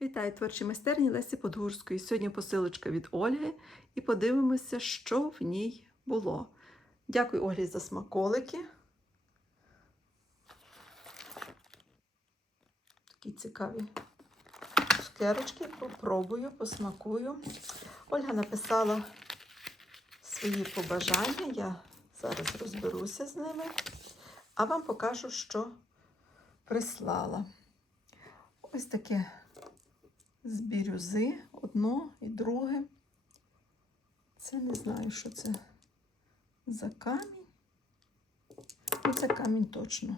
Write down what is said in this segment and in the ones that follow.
Вітаю творчі майстерні Лесі Подгурської. Сьогодні посилочка від Ольги і подивимося, що в ній було. Дякую Ольгі за смаколики. Такі цікаві цукерочки. Попробую, посмакую. Ольга написала свої побажання. Я зараз розберуся з ними, а вам покажу, що прислала. Ось таке з бірюзи, одно і друге. Це не знаю, що це за камінь. Ну, це камінь точно.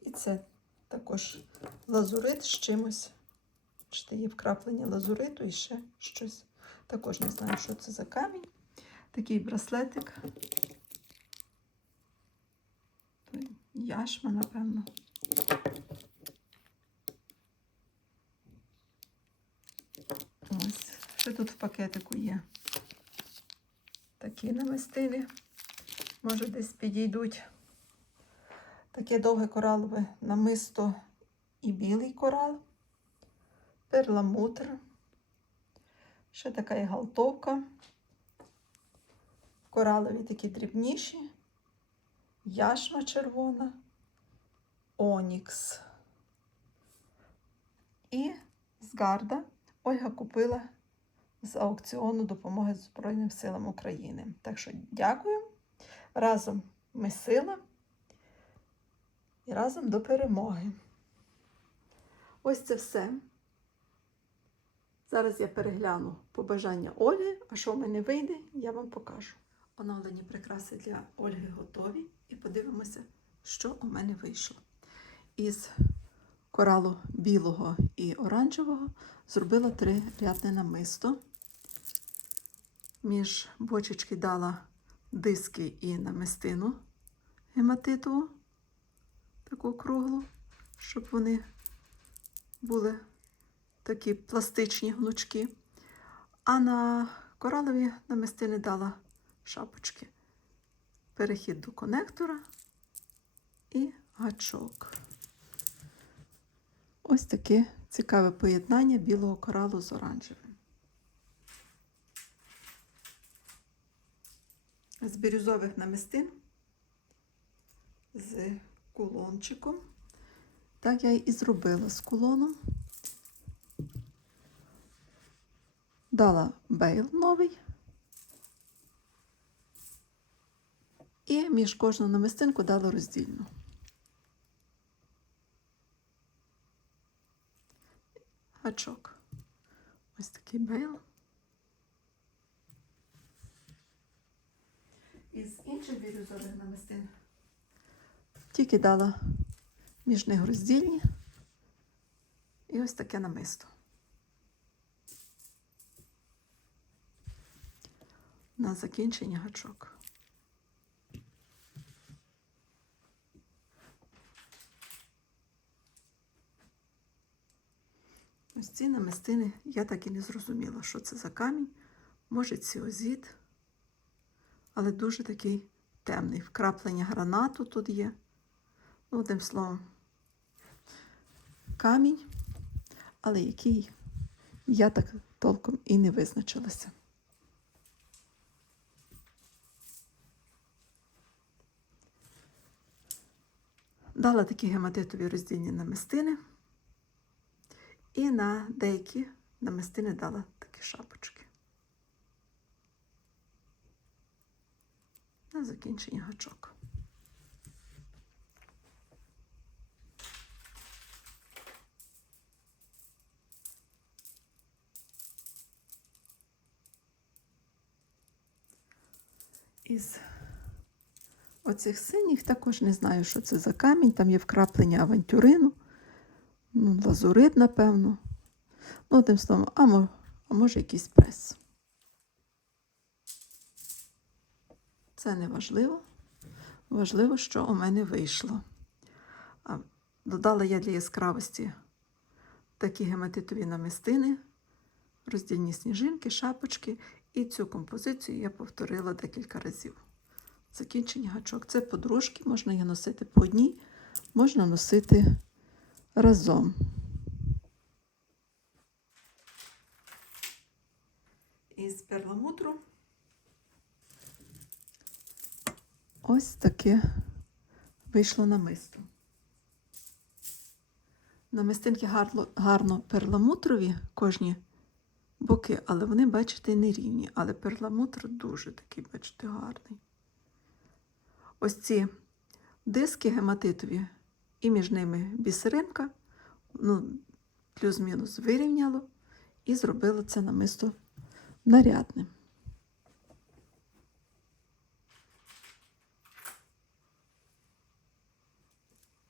І це також лазурит з чимось. Бачите, є вкраплення лазуриту і ще щось. Також не знаю, що це за камінь. Такий браслетик. Яшма, напевно. Ось, що тут в пакетику є. Такі намистини. Може, десь підійдуть. Таке довге коралове намисто і білий корал, перламутр. Ще така і галтовка. Коралові такі дрібніші, яшма червона, онікс. І з гарда Ольга купила з аукціону допомоги Збройним силам України. Так що дякую. Разом ми сила і разом до перемоги. Ось це все. Зараз я перегляну побажання Ольги, а що в мене вийде, я вам покажу. Оновлені прикраси для Ольги готові. І подивимося, що у мене вийшло. Із коралу білого і оранжевого зробила три рядне намисто. Між бочечки дала диски і намистину гематитову, таку круглу, щоб вони були такі пластичні гнучки. А на коралові намистини дала шапочки. Перехід до конектора і гачок. Ось таке цікаве поєднання білого коралу з оранжевим. З бірюзових намистин з кулончиком. Так я і зробила з кулоном. Дала бейл новий. І між кожну намистинку дала роздільну. Гачок. Ось такий бейл. Із інших бірюзових намистин тільки дала між них роздільні і ось таке намисто. На закінчення гачок. Ось ці намистини я так і не зрозуміла, що це за камінь. Може, ціозіт, але дуже такий темний. Вкраплення гранату тут є. Ну, одним словом, камінь, але який я так толком і не визначилася. Дала такі гематитові роздільні намистини. І на деякі намистини дала такі шапочки. На закінчення гачок. Із оцих синіх також не знаю, що це за камінь. Там є вкраплення авантюрину. Ну, лазурит, напевно. Ну, одним словом, а може якийсь прес. Це не важливо. Важливо, що у мене вийшло. Додала я для яскравості такі гематитові намистини, роздільні сніжинки, шапочки, і цю композицію я повторила декілька разів. Закінчення гачок. Це подружки, можна її носити по одній, можна носити разом. І з перламутру. Ось таке вийшло намисто. Намистинки гарно, гарно перламутрові кожні боки, але вони, бачите, не рівні. Але перламутр дуже такий, бачите, гарний. Ось ці диски гематитові, і між ними бісеринка, ну, плюс-мінус вирівняло і зробило це намисто нарядним.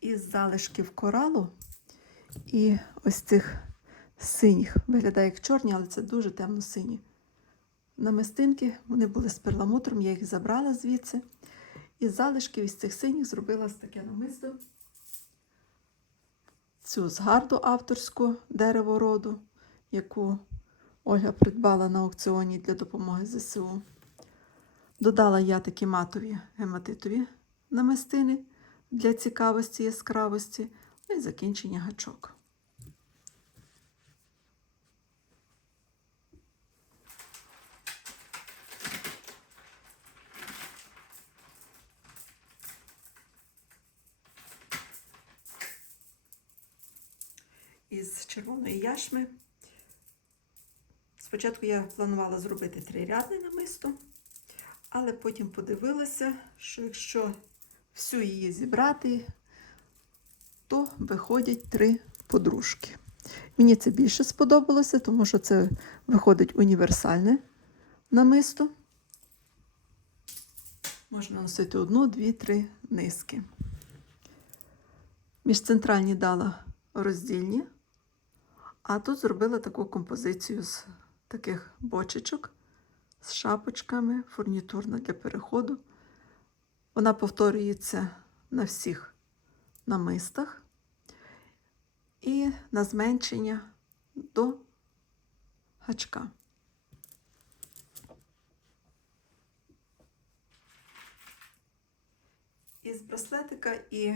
Із залишків коралу і ось цих синіх, виглядає як чорні, але це дуже темно-сині. Намистинки, вони були з перламутром, я їх забрала звідси. І з залишків із цих синіх зробила ось таке намисто. Цю згарду авторську дерево роду, яку Ольга придбала на аукціоні для допомоги ЗСУ. Додала я такі матові гематитові намистини для цікавості, яскравості, ну і закінчення гачок. Із червоної яшми. Спочатку я планувала зробити трирядне намисто, але потім подивилася, що якщо всю її зібрати, то виходять три подружки. Мені це більше сподобалося, тому що це виходить універсальне намисто. Можна носити одну, дві, три низки. Міжцентральні дала роздільні, а тут зробила таку композицію з таких бочечок з шапочками, фурнітурна для переходу. Вона повторюється на всіх намистах і на зменшення до гачка. Із браслетика і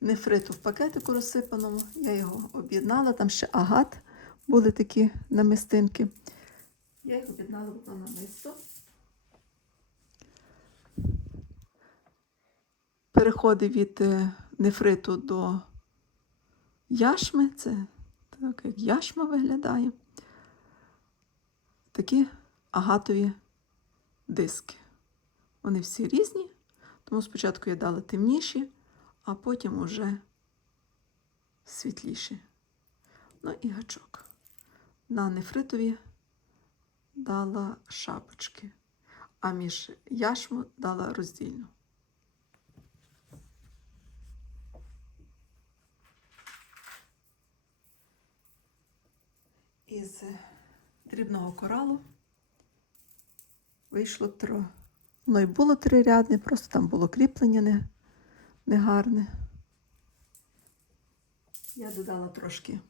нефриту в пакетику розсипаному. Я його об'єднала, там ще агат були такі намистинки. Я їх об'єднала одно намисто. Переходи від е, нефриту до яшми. Це так, як яшма виглядає. Такі агатові диски. Вони всі різні, тому спочатку я дала темніші, а потім уже світліші. Ну і гачок. На нефритові дала шапочки, а між яшму дала роздільну. Із дрібного коралу вийшло тро. Воно й було трирядне, просто там було кріплення не, негарне. Я додала трошки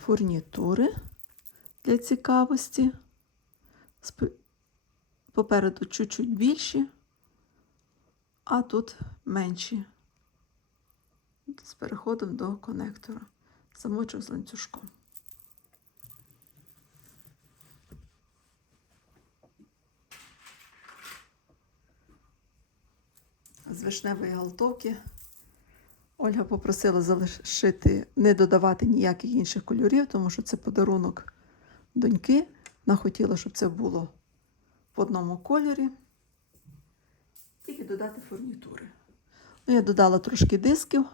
фурнітури для цікавості. Попереду чуть-чуть більші, а тут менші. З переходом до конектора. Замочок з ланцюжком. З вишневої галтовки Ольга попросила залишити, не додавати ніяких інших кольорів, тому що це подарунок доньки. Вона хотіла, щоб це було в одному кольорі. Тільки додати фурнітури. Ну, я додала трошки дисків,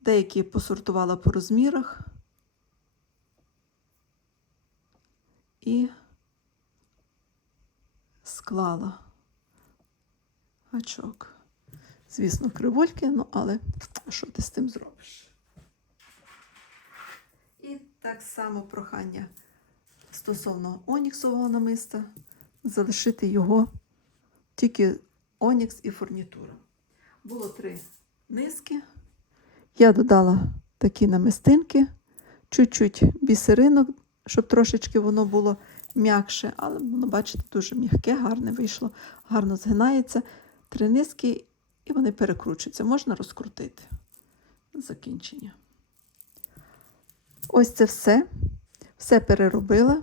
деякі посортувала по розмірах. І склала гачок. Звісно, кривульки, ну але що ти з тим зробиш? І так само прохання стосовно оніксового намиста, залишити його тільки онікс і фурнітура. Було три низки. Я додала такі намистинки, чуть-чуть бісеринок, щоб трошечки воно було м'якше, але воно, бачите, дуже м'яке, гарне вийшло, гарно згинається. Три низки і вони перекручуються. Можна розкрутити закінчення. Ось це все. Все переробила.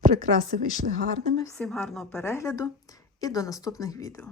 Прикраси вийшли гарними. Всім гарного перегляду і до наступних відео.